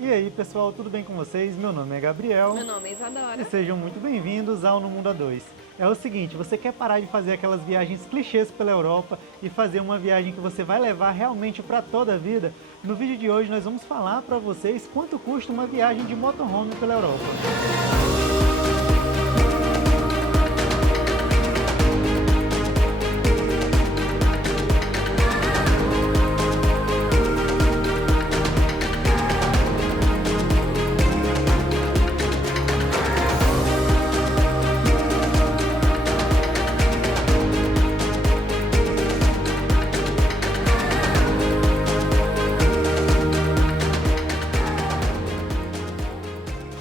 E aí pessoal, tudo bem com vocês? Meu nome é Gabriel. Meu nome é Isadora. E sejam muito bem-vindos ao No Mundo A2. É o seguinte, você quer parar de fazer aquelas viagens clichês pela Europa e fazer uma viagem que você vai levar realmente para toda a vida? No vídeo de hoje nós vamos falar para vocês quanto custa uma viagem de motorhome pela Europa.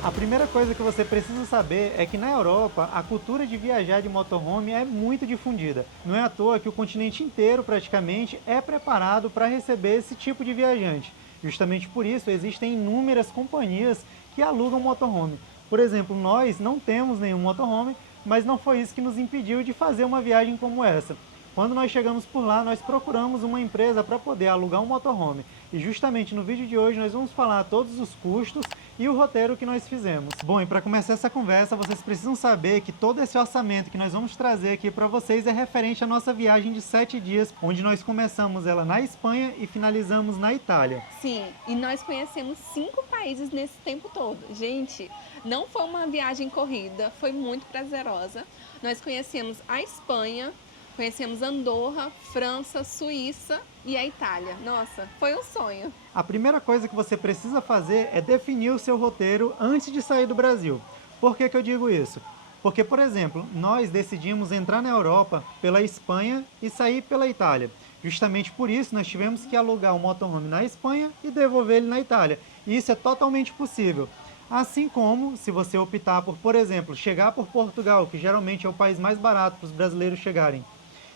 A primeira coisa que você precisa saber é que na Europa a cultura de viajar de motorhome é muito difundida. Não é à toa que o continente inteiro praticamente é preparado para receber esse tipo de viajante. Justamente por isso existem inúmeras companhias que alugam motorhome. Por exemplo, nós não temos nenhum motorhome, mas não foi isso que nos impediu de fazer uma viagem como essa. Quando nós chegamos por lá, nós procuramos uma empresa para poder alugar um motorhome. E justamente no vídeo de hoje nós vamos falar todos os custos e o roteiro que nós fizemos. Bom, e para começar essa conversa, vocês precisam saber que todo esse orçamento que nós vamos trazer aqui para vocês é referente à nossa viagem de 7 dias, onde nós começamos ela na Espanha e finalizamos na Itália. Sim, e nós conhecemos 5 países nesse tempo todo. Gente, não foi uma viagem corrida, foi muito prazerosa. Nós conhecemos a Espanha, conhecemos Andorra, França, Suíça e a Itália. Nossa, foi um sonho. A primeira coisa que você precisa fazer é definir o seu roteiro antes de sair do Brasil. Por que eu digo isso? Porque, por exemplo, nós decidimos entrar na Europa pela Espanha e sair pela Itália. Justamente por isso nós tivemos que alugar um motorhome na Espanha e devolver ele na Itália. E isso é totalmente possível. Assim como, se você optar por exemplo, chegar por Portugal, que geralmente é o país mais barato para os brasileiros chegarem,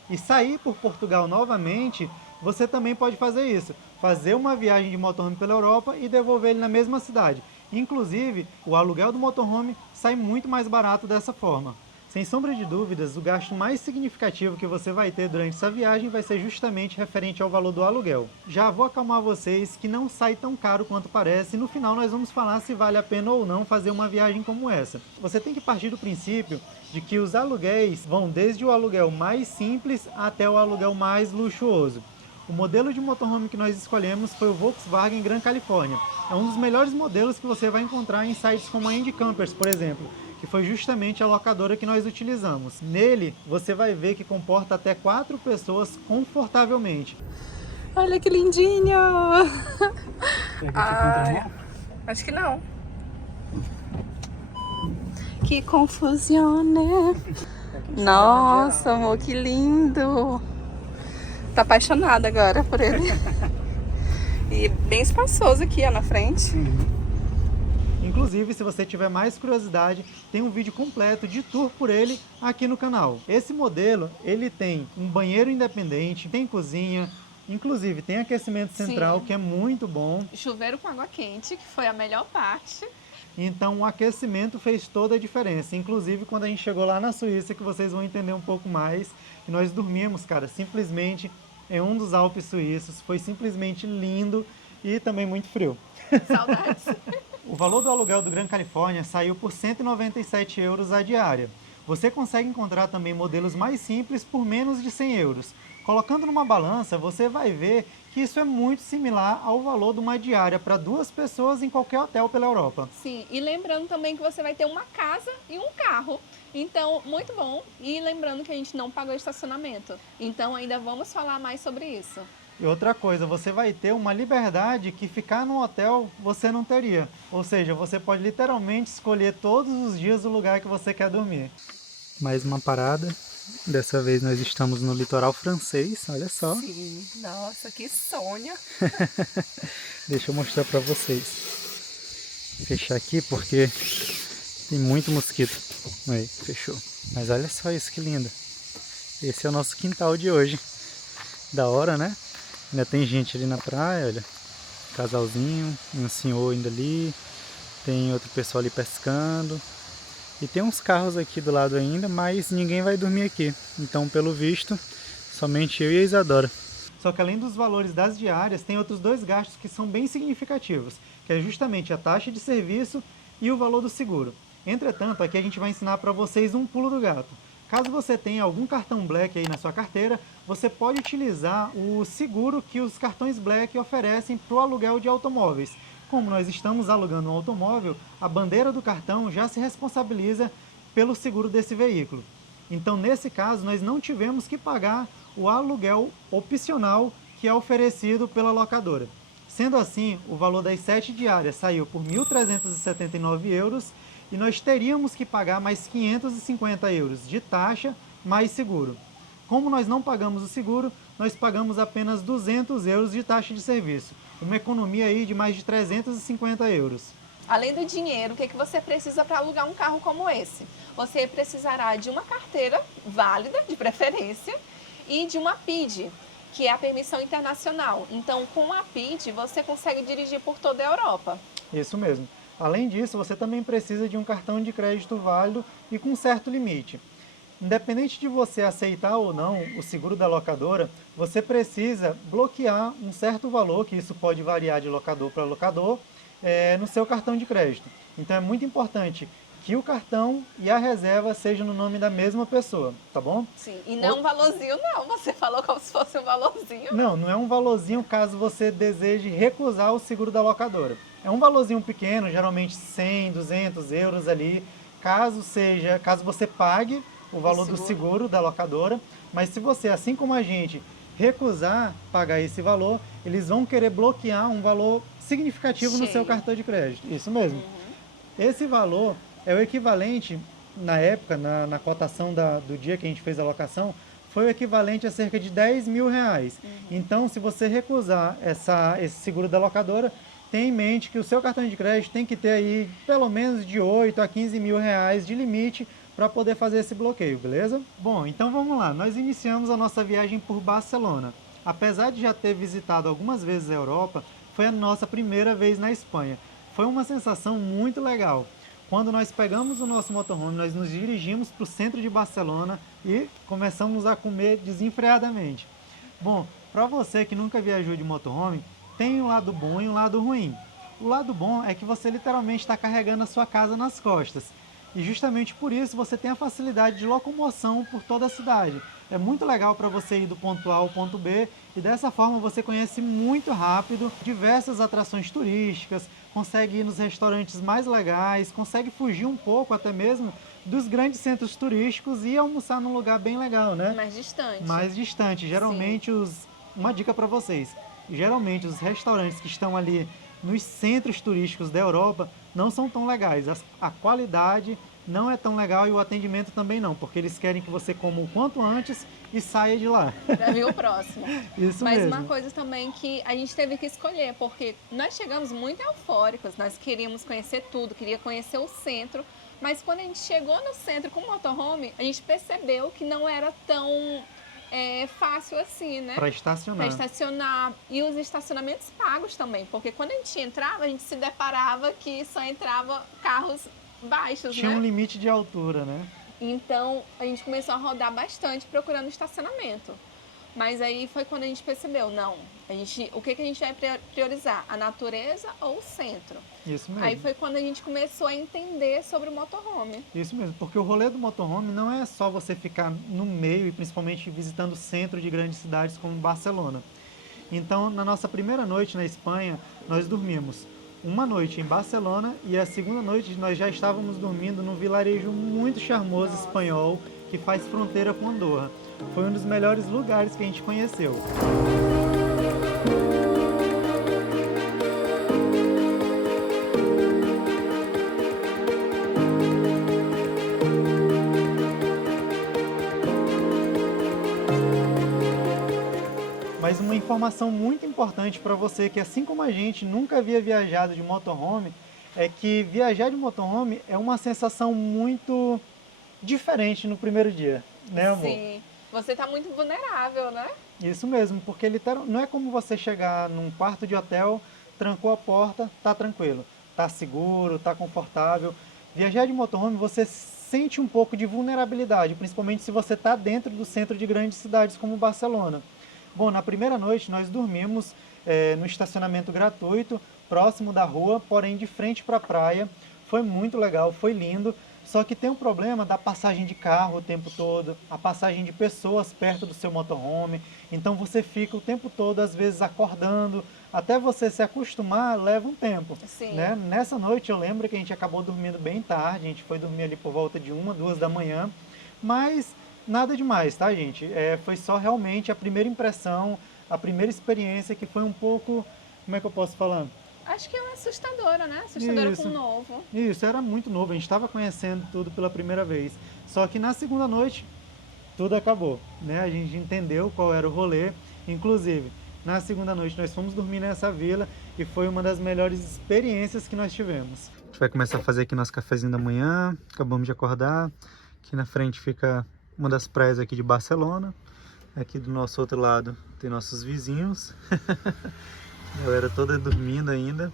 e sair por Portugal novamente, você também pode fazer isso. Fazer uma viagem de motorhome pela Europa e devolver ele na mesma cidade. Inclusive, o aluguel do motorhome sai muito mais barato dessa forma. Sem sombra de dúvidas, o gasto mais significativo que você vai ter durante essa viagem vai ser justamente referente ao valor do aluguel. Já vou acalmar vocês que não sai tão caro quanto parece e no final nós vamos falar se vale a pena ou não fazer uma viagem como essa. Você tem que partir do princípio de que os aluguéis vão desde o aluguel mais simples até o aluguel mais luxuoso. O modelo de motorhome que nós escolhemos foi o Volkswagen Gran California. É um dos melhores modelos que você vai encontrar em sites como a Indie Campers, por exemplo, que foi justamente a locadora que nós utilizamos. Nele, você vai ver que comporta até 4 pessoas confortavelmente. Olha que lindinho! Acho que não. Que confusão, né? Nossa, amor, que lindo! Tá apaixonada agora por ele. E bem espaçoso aqui, ó, na frente. Inclusive, se você tiver mais curiosidade, tem um vídeo completo de tour por ele aqui no canal. Esse modelo, ele tem um banheiro independente, tem cozinha, inclusive tem aquecimento central, Sim. que é muito bom. Chuveiro com água quente, que foi a melhor parte. Então o aquecimento fez toda a diferença. Inclusive quando a gente chegou lá na Suíça, que vocês vão entender um pouco mais, que nós dormimos, cara, simplesmente em um dos Alpes suíços. Foi simplesmente lindo e também muito frio. Saudades. O valor do aluguel do Gran California saiu por 197 euros a diária. Você consegue encontrar também modelos mais simples por menos de 100 euros. Colocando numa balança, você vai ver que isso é muito similar ao valor de uma diária para 2 pessoas em qualquer hotel pela Europa. Sim, e lembrando também que você vai ter uma casa e um carro. Então, muito bom. E lembrando que a gente não pagou estacionamento. Então, ainda vamos falar mais sobre isso. E outra coisa, você vai ter uma liberdade que ficar no hotel você não teria. Ou seja, você pode literalmente escolher todos os dias o lugar que você quer dormir. Mais uma parada. Dessa vez nós estamos no litoral francês, olha só. Sim, nossa, que sonho. Deixa eu mostrar pra vocês. Fechar aqui porque tem muito mosquito. Aí, fechou. Mas olha só isso que lindo. Esse é o nosso quintal de hoje. Da hora, né? Ainda tem gente ali na praia, olha. Casalzinho, um senhor ainda ali. Tem outro pessoal ali pescando. E tem uns carros aqui do lado ainda, mas ninguém vai dormir aqui. Então, pelo visto, somente eu e a Isadora. Só que além dos valores das diárias, tem outros dois gastos que são bem significativos, que é justamente a taxa de serviço e o valor do seguro. Entretanto, aqui a gente vai ensinar para vocês um pulo do gato. Caso você tenha algum cartão Black aí na sua carteira, você pode utilizar o seguro que os cartões Black oferecem para o aluguel de automóveis. Como nós estamos alugando um automóvel, a bandeira do cartão já se responsabiliza pelo seguro desse veículo. Então, nesse caso, nós não tivemos que pagar o aluguel opcional que é oferecido pela locadora. Sendo assim, o valor das 7 diárias saiu por 1.379 euros e nós teríamos que pagar mais 550 euros de taxa mais seguro. Como nós não pagamos o seguro, nós pagamos apenas 200 euros de taxa de serviço, uma economia aí de mais de 350 euros. Além do dinheiro, o que você precisa para alugar um carro como esse? Você precisará de uma carteira válida, de preferência, e de uma PID, que é a permissão internacional. Então, com a PID, você consegue dirigir por toda a Europa. Isso mesmo. Além disso, você também precisa de um cartão de crédito válido e com certo limite. Independente de você aceitar ou não o seguro da locadora, você precisa bloquear um certo valor, que isso pode variar de locador para locador, no seu cartão de crédito. Então é muito importante que o cartão e a reserva sejam no nome da mesma pessoa, tá bom? Sim, e não um valorzinho não, você falou como se fosse um valorzinho. Não, não é um valorzinho caso você deseje recusar o seguro da locadora. É um valorzinho pequeno, geralmente 100, 200 euros ali, caso você pague o valor do seguro da locadora, mas se você, assim como a gente, recusar pagar esse valor, eles vão querer bloquear um valor significativo no seu cartão de crédito. Isso mesmo. Esse valor é o equivalente, na época, na cotação do dia que a gente fez a locação, foi o equivalente a cerca de 10 mil reais. Então, se você recusar esse seguro da locadora, tenha em mente que o seu cartão de crédito tem que ter aí pelo menos de 8 a 15 mil reais de limite para poder fazer esse bloqueio, beleza? Bom, então vamos lá. Nós iniciamos a nossa viagem por Barcelona. Apesar de já ter visitado algumas vezes a Europa, foi a nossa primeira vez na Espanha. Foi uma sensação muito legal. Quando nós pegamos o nosso motorhome, nós nos dirigimos para o centro de Barcelona e começamos a comer desenfreadamente. Bom, para você que nunca viajou de motorhome, tem um lado bom e um lado ruim. O lado bom é que você literalmente está carregando a sua casa nas costas. E justamente por isso você tem a facilidade de locomoção por toda a cidade. É muito legal para você ir do ponto A ao ponto B e dessa forma você conhece muito rápido diversas atrações turísticas, consegue ir nos restaurantes mais legais, consegue fugir um pouco até mesmo dos grandes centros turísticos e almoçar num lugar bem legal, né? Mais distante. Mais distante. Geralmente uma dica para vocês, geralmente os restaurantes que estão ali nos centros turísticos da Europa não são tão legais. A qualidade não é tão legal e o atendimento também não, porque eles querem que você coma o quanto antes e saia de lá. Para ver o próximo. Isso Mas mesmo. uma coisa também que a gente teve que escolher, porque nós chegamos muito eufóricos, nós queríamos conhecer tudo, queria conhecer o centro, mas quando a gente chegou no centro com o motorhome, a gente percebeu que não era tão fácil assim, né? Para estacionar. Para estacionar. E os estacionamentos pagos também, porque quando a gente entrava, a gente se deparava que só entrava carros baixos, Tinha né? um limite de altura, né? Então, a gente começou a rodar bastante procurando estacionamento. Mas aí foi quando a gente percebeu, não, o que a gente vai priorizar? A natureza ou o centro? Isso mesmo. Aí foi quando a gente começou a entender sobre o motorhome. Isso mesmo, porque o rolê do motorhome não é só você ficar no meio e principalmente visitando o centro de grandes cidades como Barcelona. Então, na nossa primeira noite na Espanha, nós dormimos uma noite em Barcelona e a segunda noite nós já estávamos dormindo num vilarejo muito charmoso espanhol que faz fronteira com Andorra. Foi um dos melhores lugares que a gente conheceu. Mas uma informação muito importante para você, que assim como a gente nunca havia viajado de motorhome, é que viajar de motorhome é uma sensação muito diferente no primeiro dia, né, amor? Sim, você está muito vulnerável, né? Isso mesmo, porque não é como você chegar num quarto de hotel, trancou a porta, tá tranquilo, tá seguro, tá confortável. Viajar de motorhome você sente um pouco de vulnerabilidade, principalmente se você está dentro do centro de grandes cidades como Barcelona. Bom, na primeira noite nós dormimos no estacionamento gratuito, próximo da rua, porém de frente para a praia. Foi muito legal, foi lindo. Só que tem um problema da passagem de carro o tempo todo, a passagem de pessoas perto do seu motorhome. Então você fica o tempo todo, às vezes, acordando. Até você se acostumar, leva um tempo. Sim. Né? Nessa noite eu lembro que a gente acabou dormindo bem tarde, a gente foi dormir ali por volta de 1, 2 da manhã. Mas nada demais, tá, gente? Foi só realmente a primeira impressão, a primeira experiência que foi um pouco, como é que eu posso falar? Acho que é assustadora, né? Assustadora Isso. com o novo. Isso, era muito novo, a gente estava conhecendo tudo pela primeira vez. Só que na segunda noite, tudo acabou, né? A gente entendeu qual era o rolê. Inclusive, na segunda noite nós fomos dormir nessa vila e foi uma das melhores experiências que nós tivemos. A gente vai começar a fazer aqui nosso cafezinho da manhã, acabamos de acordar. Aqui na frente fica uma das praias aqui de Barcelona. Aqui do nosso outro lado tem nossos vizinhos. A galera toda dormindo ainda.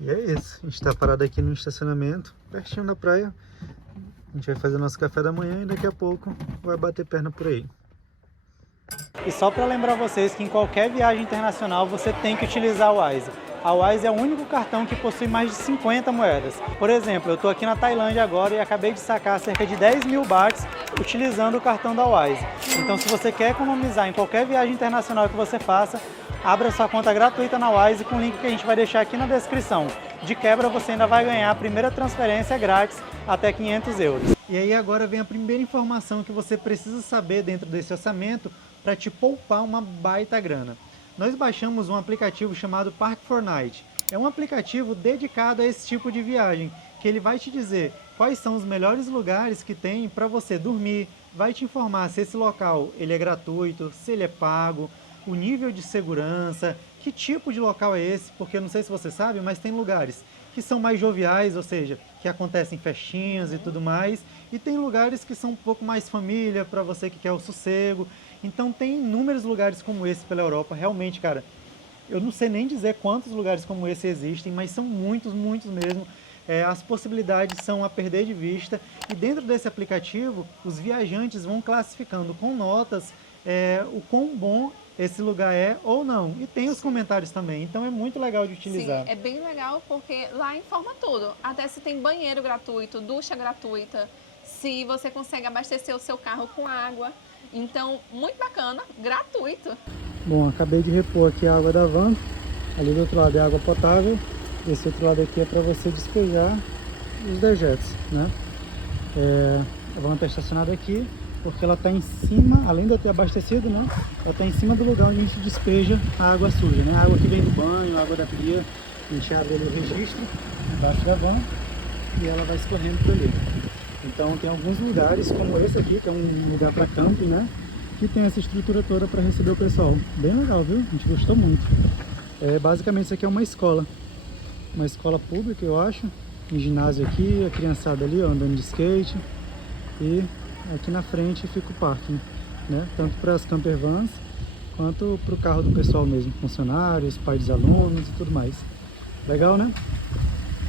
E é isso, a gente está parado aqui no estacionamento, pertinho da praia. A gente vai fazer nosso café da manhã e daqui a pouco vai bater perna por aí. E só para lembrar vocês que em qualquer viagem internacional você tem que utilizar o Wise. A Wise é o único cartão que possui mais de 50 moedas. Por exemplo, eu estou aqui na Tailândia agora e acabei de sacar cerca de 10.000 bahts utilizando o cartão da Wise. Então, se você quer economizar em qualquer viagem internacional que você faça, abra sua conta gratuita na Wise com o link que a gente vai deixar aqui na descrição. De quebra, você ainda vai ganhar a primeira transferência grátis até 500 euros. E aí agora vem a primeira informação que você precisa saber dentro desse orçamento para te poupar uma baita grana. Nós baixamos um aplicativo chamado Park4Night. É um aplicativo dedicado a esse tipo de viagem, que ele vai te dizer quais são os melhores lugares que tem para você dormir, vai te informar se esse local ele é gratuito, se ele é pago, o nível de segurança, que tipo de local é esse, porque eu não sei se você sabe, mas tem lugares que são mais joviais, ou seja, que acontecem festinhas e tudo mais, e tem lugares que são um pouco mais família, para você que quer o sossego. Então tem inúmeros lugares como esse pela Europa, realmente, cara, eu não sei nem dizer quantos lugares como esse existem, mas são muitos, muitos mesmo. As possibilidades são a perder de vista, e dentro desse aplicativo, os viajantes vão classificando com notas o quão bom esse lugar é ou não. E tem os comentários também, então é muito legal de utilizar. Sim, é bem legal porque lá informa tudo. Até se tem banheiro gratuito, ducha gratuita, se você consegue abastecer o seu carro com água. Então, muito bacana, gratuito. Bom, acabei de repor aqui a água da van. Ali do outro lado é água potável. Esse outro lado aqui é para você despejar os dejetos, né? A van está estacionada aqui porque ela está em cima, além de eu ter abastecido, né? Ela está em cima do lugar onde a gente despeja a água suja, né? A água que vem do banho, a água da pia. A gente abre ali o registro embaixo da van e ela vai escorrendo por ali. Então tem alguns lugares, como esse aqui, que é um lugar para camping, né? Que tem essa estrutura toda para receber o pessoal. Bem legal, viu? A gente gostou muito. Basicamente isso aqui é uma escola pública, eu acho. Tem ginásio aqui, a criançada ali ó, andando de skate. E aqui na frente fica o parking, né? Tanto para as camper vans quanto para o carro do pessoal mesmo, funcionários, pais dos alunos e tudo mais. Legal, né?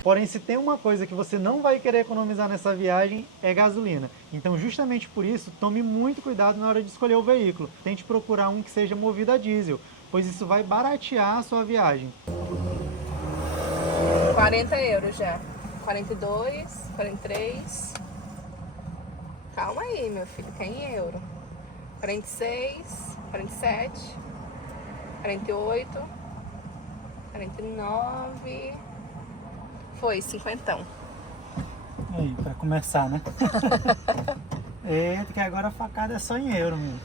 Porém, se tem uma coisa que você não vai querer economizar nessa viagem, é gasolina. Então, justamente por isso, tome muito cuidado na hora de escolher o veículo. Tente procurar um que seja movido a diesel, pois isso vai baratear a sua viagem. 40 euros já. 42, 43. Calma aí, meu filho, que é em euro. 46, 47, 48, 49... Foi, 50. Aí, pra começar, né? Que agora a facada é só em euro, meu.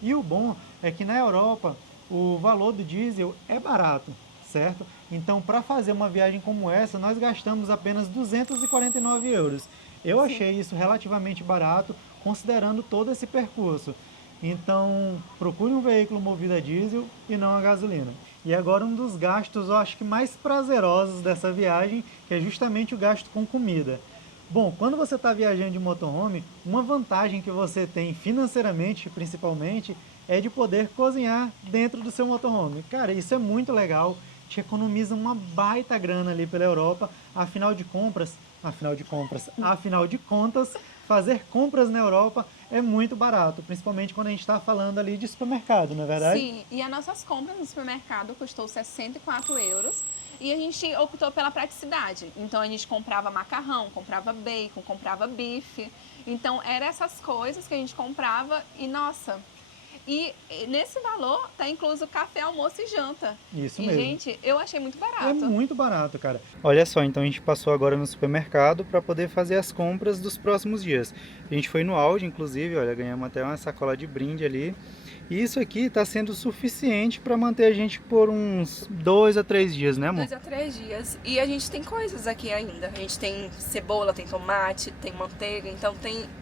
E o bom é que na Europa o valor do diesel é barato, certo? Então, para fazer uma viagem como essa, nós gastamos apenas 249 euros. Eu achei isso relativamente barato, considerando todo esse percurso. Então, procure um veículo movido a diesel e não a gasolina. E agora um dos gastos, eu acho que mais prazerosos dessa viagem, que é justamente o gasto com comida. Bom, quando você está viajando de motorhome, uma vantagem que você tem financeiramente, principalmente, é de poder cozinhar dentro do seu motorhome. Cara, isso é muito legal, te economiza uma baita grana ali pela Europa, afinal de contas, Afinal de contas, fazer compras na Europa é muito barato, principalmente quando a gente está falando ali de supermercado, não é verdade? Sim, e as nossas compras no supermercado custou 64 euros e a gente optou pela praticidade. Então a gente comprava macarrão, comprava bacon, comprava bife. Então eram essas coisas que a gente comprava e nossa. E nesse valor tá incluso café, almoço e janta. Isso E mesmo. gente, eu achei muito barato. É muito barato, cara. Olha só, então a gente passou agora no supermercado para poder fazer as compras dos próximos dias. A gente foi no Aldi, inclusive, olha, ganhamos até uma sacola de brinde ali. E isso aqui está sendo suficiente para manter a gente por uns 2 a 3 dias, né, amor? 2 a 3 dias. E a gente tem coisas aqui ainda. A gente tem cebola, tem tomate, tem manteiga, então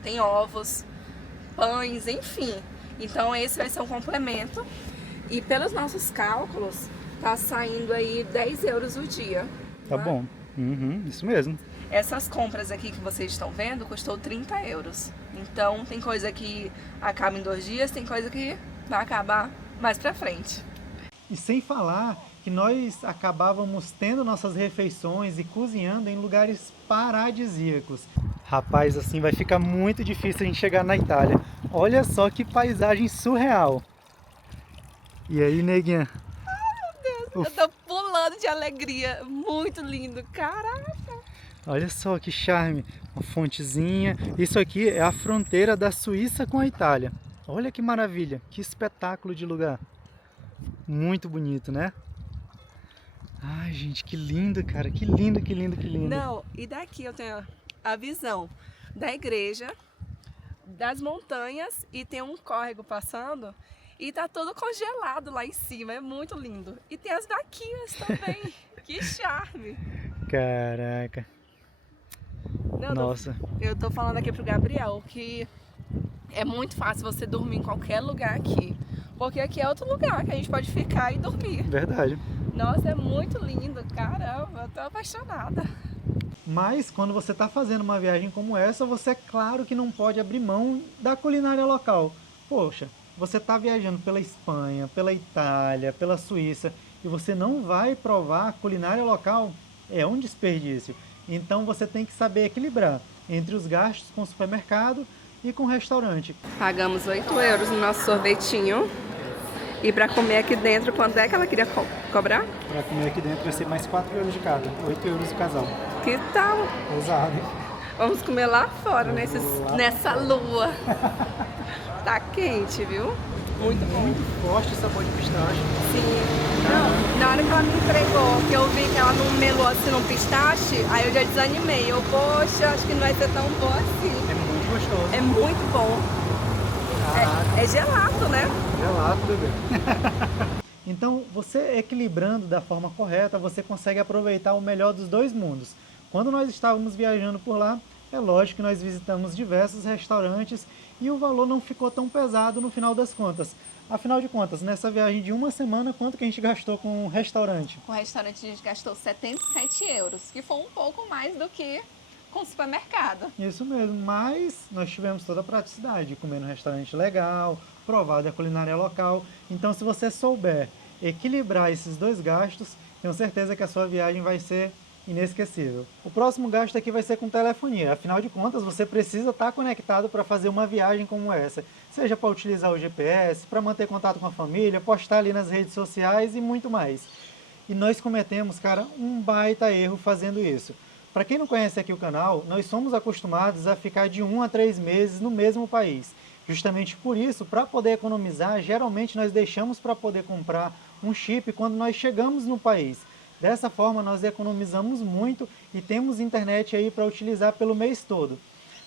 tem ovos, pães, enfim. Então esse vai ser um complemento. E pelos nossos cálculos, tá saindo aí 10 euros o dia. Tá bom. Uhum, isso mesmo. Essas compras aqui que vocês estão vendo custou 30 euros. Então tem coisa que acaba em 2 dias, tem coisa que vai acabar mais pra frente. E sem falar que nós acabávamos tendo nossas refeições e cozinhando em lugares paradisíacos. Rapaz, assim vai ficar muito difícil a gente chegar na Itália. Olha só que paisagem surreal. E aí, neguinha? Eu tô pulando de alegria. Muito lindo, caraca! Olha só que charme. Uma fontezinha. Isso aqui é a fronteira da Suíça com a Itália. Olha que maravilha. Que espetáculo de lugar. Muito bonito, né? Ai, gente, que lindo, cara. Que lindo, que lindo, que lindo. Não, e daqui eu tenho a visão da igreja, das montanhas e tem um córrego passando e tá todo congelado lá em cima, é muito lindo. E tem as vaquinhas também, que charme! Caraca. Não, Nossa. eu tô falando aqui pro Gabriel que é muito fácil você dormir em qualquer lugar aqui, porque aqui é outro lugar que a gente pode ficar e dormir. Verdade. Nossa, é muito lindo, caramba, eu tô apaixonada. Mas quando você está fazendo uma viagem como essa, você é claro que não pode abrir mão da culinária local. Poxa, você está viajando pela Espanha, pela Itália, pela Suíça e você não vai provar a culinária local? É um desperdício. Então você tem que saber equilibrar entre os gastos com o supermercado e com o restaurante. Pagamos 8 euros no nosso sorvetinho. E pra comer aqui dentro, quanto é que ela queria cobrar? Para comer aqui dentro vai ser mais 4 euros de cada, 8 euros o casal. Que tal? Ousado, hein? Vamos comer lá fora, nessa lua. Tá quente, viu? Muito bom. Muito forte o sabor de pistache. Sim. Não, na hora que ela me entregou, que eu vi que ela não melou assim no pistache, aí eu já desanimei. Eu, poxa, acho que não vai ser tão bom assim. É muito gostoso. É muito bom. É gelato, né? Gelato, bebê. Então, você equilibrando da forma correta, você consegue aproveitar o melhor dos dois mundos. Quando nós estávamos viajando por lá, é lógico que nós visitamos diversos restaurantes e o valor não ficou tão pesado no final das contas. Afinal de contas, nessa viagem de uma semana, quanto que a gente gastou com o restaurante? O restaurante a gente gastou 77 euros, que foi um pouco mais do que com o supermercado. Isso mesmo, mas nós tivemos toda a praticidade, comer num restaurante legal, provar da culinária local. Então, se você souber equilibrar esses dois gastos, tenho certeza que a sua viagem vai ser inesquecível. O próximo gasto aqui vai ser com telefonia. Afinal de contas, você precisa estar conectado para fazer uma viagem como essa. Seja para utilizar o GPS, para manter contato com a família, postar ali nas redes sociais e muito mais. E nós cometemos, cara, um baita erro fazendo isso. Para quem não conhece aqui o canal, nós somos acostumados a ficar de 1 a 3 meses no mesmo país. Justamente por isso, para poder economizar, geralmente nós deixamos para poder comprar um chip quando nós chegamos no país. Dessa forma, nós economizamos muito e temos internet aí para utilizar pelo mês todo.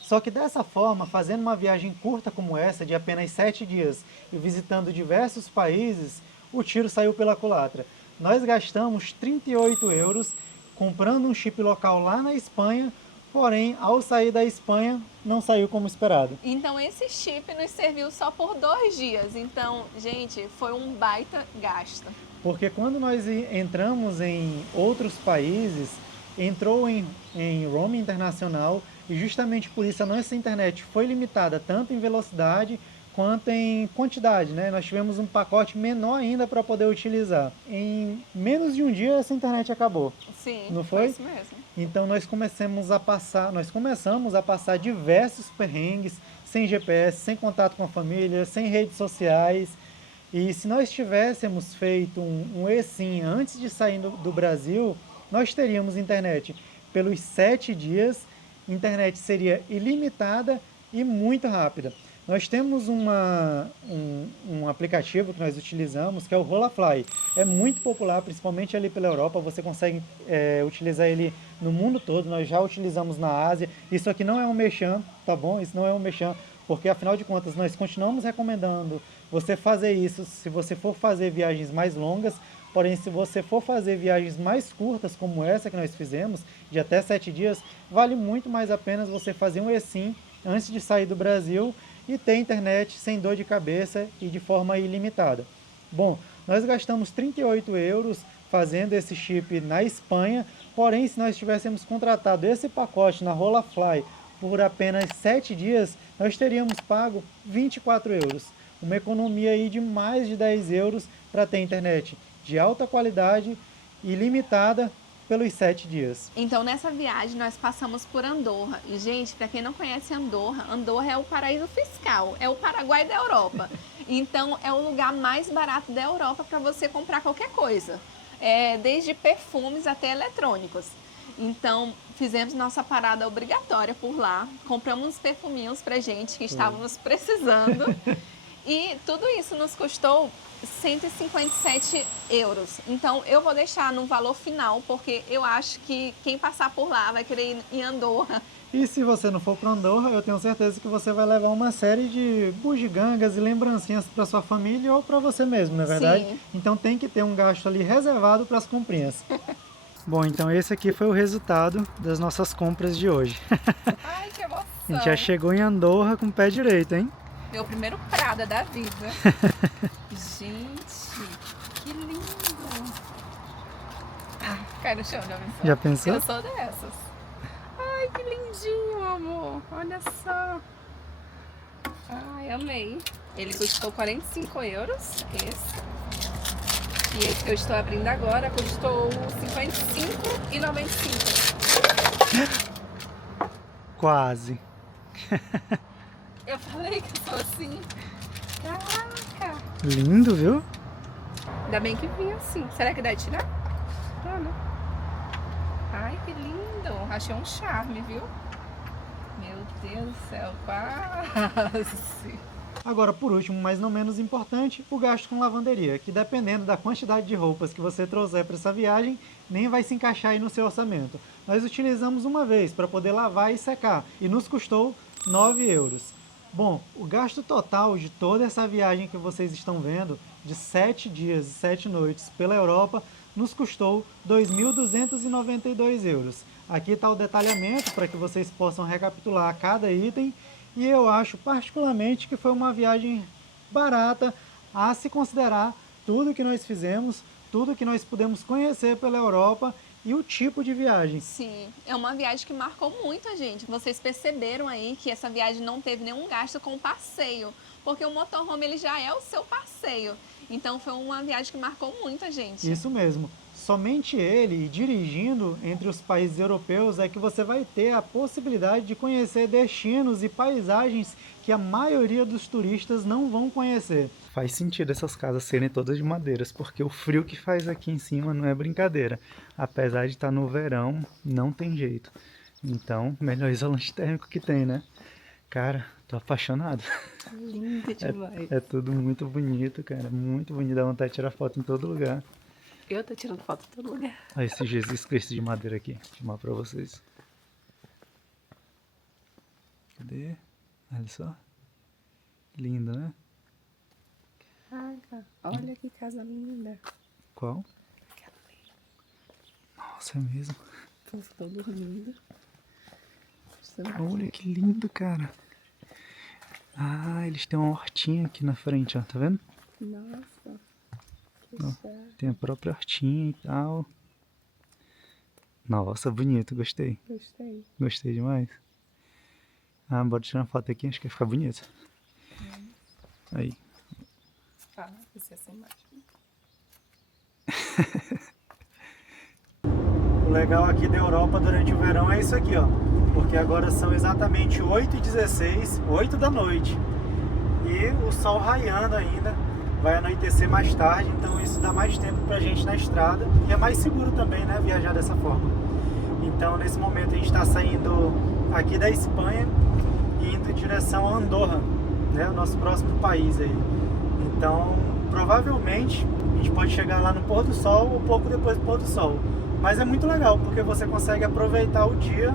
Só que dessa forma, fazendo uma viagem curta como essa, de apenas 7 dias, e visitando diversos países, o tiro saiu pela culatra. Nós gastamos 38 euros comprando um chip local lá na Espanha, porém, ao sair da Espanha, não saiu como esperado. Então esse chip nos serviu só por 2 dias. Então, gente, foi um baita gasto. Porque quando nós entramos em outros países, entrou em roaming internacional e justamente por isso a nossa internet foi limitada tanto em velocidade quanto em quantidade, né? Nós tivemos um pacote menor ainda para poder utilizar. Em menos de um dia essa internet acabou. Sim, Não foi foi? isso mesmo. Então nós começamos a passar diversos perrengues, sem GPS, sem contato com a família, sem redes sociais. E se nós tivéssemos feito um eSIM antes de sair do Brasil, nós teríamos internet pelos 7 dias, internet seria ilimitada e muito rápida. Nós temos um aplicativo que nós utilizamos, que é o Rolafly. É muito popular, principalmente ali pela Europa. Você consegue utilizar ele no mundo todo. Nós já utilizamos na Ásia. Isso aqui não é um merchan, tá bom? Isso não é um merchan, porque afinal de contas nós continuamos recomendando você fazer isso se você for fazer viagens mais longas. Porém, se você for fazer viagens mais curtas, como essa que nós fizemos, de até 7 dias, vale muito mais a pena você fazer um eSIM antes de sair do Brasil e ter internet sem dor de cabeça e de forma ilimitada. Bom, nós gastamos 38 euros fazendo esse chip na Espanha, porém se nós tivéssemos contratado esse pacote na Rolafly por apenas 7 dias, nós teríamos pago 24 euros. Uma economia aí de mais de 10 euros para ter internet de alta qualidade e limitada pelos 7 dias. Então, nessa viagem, nós passamos por Andorra. E, gente, para quem não conhece Andorra, Andorra é o paraíso fiscal, é o Paraguai da Europa. Então, é o lugar mais barato da Europa para você comprar qualquer coisa, desde perfumes até eletrônicos. Então, fizemos nossa parada obrigatória por lá, compramos uns perfuminhos pra gente que estávamos precisando. E tudo isso nos custou 157 euros. Então, eu vou deixar no valor final, porque eu acho que quem passar por lá vai querer ir em Andorra. E se você não for para Andorra, eu tenho certeza que você vai levar uma série de bugigangas e lembrancinhas para sua família ou para você mesmo, não é verdade? Sim. Então tem que ter um gasto ali reservado para as comprinhas. Bom, então esse aqui foi o resultado das nossas compras de hoje. Ai, que emoção. A gente já chegou em Andorra com o pé direito, hein? Meu primeiro Prada da vida. Gente, que lindo. Cai no chão, já pensou? Já pensou? Eu sou dessas. Ai, que lindinho, amor. Olha só. Ai, amei. Ele custou 45 euros, esse. E esse que eu estou abrindo agora custou 55,95. Quase. Eu falei que eu sou assim. Caraca. Lindo, viu? Ainda bem que vi assim. Será que dá de tirar? Dá, né? Ai, que lindo. Achei um charme, viu? Meu Deus do céu, quase. Agora, por último, mas não menos importante, o gasto com lavanderia, que dependendo da quantidade de roupas que você trouxer para essa viagem, nem vai se encaixar aí no seu orçamento. Nós utilizamos uma vez para poder lavar e secar e nos custou 9 euros. Bom, o gasto total de toda essa viagem que vocês estão vendo, de 7 dias e 7 noites pela Europa, nos custou 2.292 euros. Aqui está o detalhamento para que vocês possam recapitular cada item. E eu acho particularmente que foi uma viagem barata a se considerar tudo que nós fizemos, tudo que nós pudemos conhecer pela Europa e o tipo de viagem. Sim, é uma viagem que marcou muito a gente. Vocês perceberam aí que essa viagem não teve nenhum gasto com passeio, porque o motorhome ele já é o seu passeio. Então foi uma viagem que marcou muito a gente. Isso mesmo. Somente ele, dirigindo entre os países europeus, é que você vai ter a possibilidade de conhecer destinos e paisagens que a maioria dos turistas não vão conhecer. Faz sentido essas casas serem todas de madeiras, porque o frio que faz aqui em cima não é brincadeira. Apesar de estar no verão, não tem jeito. Então, melhor isolante térmico que tem, né? Cara, tô apaixonado. Linda demais. É tudo muito bonito, cara. Muito bonito. Dá vontade de tirar foto em todo lugar. Eu tô tirando foto em todo lugar. Olha esse Jesus Cristo de madeira aqui. Vou filmar pra vocês. Cadê? Olha só. Lindo, né? Caraca, olha que casa linda. Qual? Aquela ali. Nossa, é mesmo. Povo todo lindo. Olha que lindo, cara. Ah, eles têm uma hortinha aqui na frente, ó. Tá vendo? Nossa. Ó, tem a própria hortinha e tal. Nossa, bonito, gostei. Gostei. Gostei demais. Ah, bora tirar uma foto aqui, acho que vai ficar bonito. Aí. Ah, esse é sem imagem. O legal aqui da Europa durante o verão é isso aqui, ó. Porque agora são exatamente 8h16, 8 da noite. E o sol raiando ainda, vai anoitecer mais tarde, então isso dá mais tempo pra gente na estrada. E é mais seguro também, né, viajar dessa forma. Então nesse momento a gente está saindo aqui da Espanha e indo em direção a Andorra, né, o nosso próximo país aí. Então provavelmente a gente pode chegar lá no pôr do sol ou pouco depois do pôr do sol. Mas é muito legal, porque você consegue aproveitar o dia,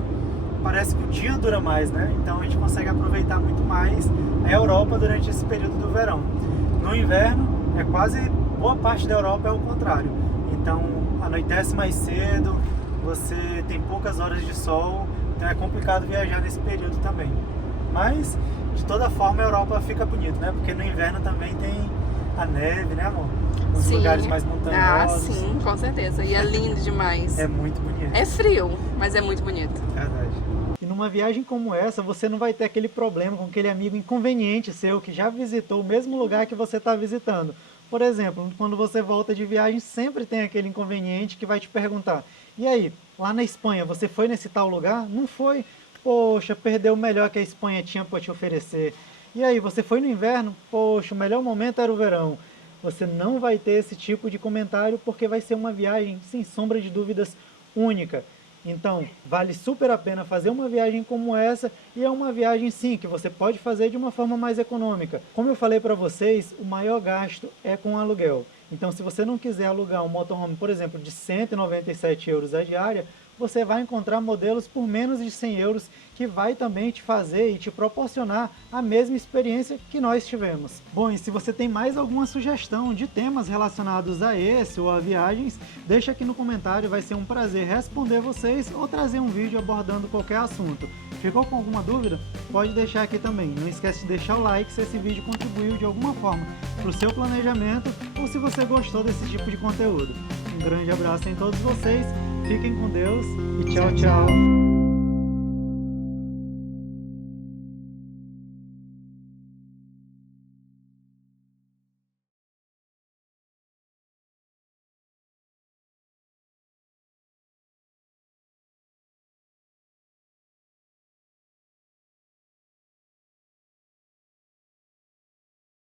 parece que o dia dura mais, né? Então a gente consegue aproveitar muito mais a Europa durante esse período do verão. No inverno, boa parte da Europa é o contrário. Então anoitece mais cedo, você tem poucas horas de sol, então é complicado viajar nesse período também. Mas, de toda forma, a Europa fica bonita, né? Porque no inverno também tem a neve, né, amor? Os lugares mais montanhosos. Ah, sim, com certeza. E é lindo demais. É muito bonito. É frio, mas é muito bonito. Verdade. E numa viagem como essa, você não vai ter aquele problema com aquele amigo inconveniente seu que já visitou o mesmo lugar que você está visitando. Por exemplo, quando você volta de viagem, sempre tem aquele inconveniente que vai te perguntar: e aí, lá na Espanha, você foi nesse tal lugar? Não foi? Poxa, perdeu o melhor que a Espanha tinha para te oferecer. E aí, você foi no inverno? Poxa, o melhor momento era o verão. Você não vai ter esse tipo de comentário porque vai ser uma viagem, sem sombra de dúvidas, única. Então, vale super a pena fazer uma viagem como essa, e é uma viagem sim que você pode fazer de uma forma mais econômica. Como eu falei para vocês, o maior gasto é com aluguel. Então, se você não quiser alugar um motorhome, por exemplo, de 197 euros a diária, você vai encontrar modelos por menos de 100 euros que vai também te fazer e te proporcionar a mesma experiência que nós tivemos. Bom, e se você tem mais alguma sugestão de temas relacionados a esse ou a viagens, deixa aqui no comentário, vai ser um prazer responder vocês ou trazer um vídeo abordando qualquer assunto. Ficou com alguma dúvida? Pode deixar aqui também. Não esquece de deixar o like se esse vídeo contribuiu de alguma forma para o seu planejamento ou se você gostou desse tipo de conteúdo. Um grande abraço em todos vocês, fiquem com Deus e tchau, tchau!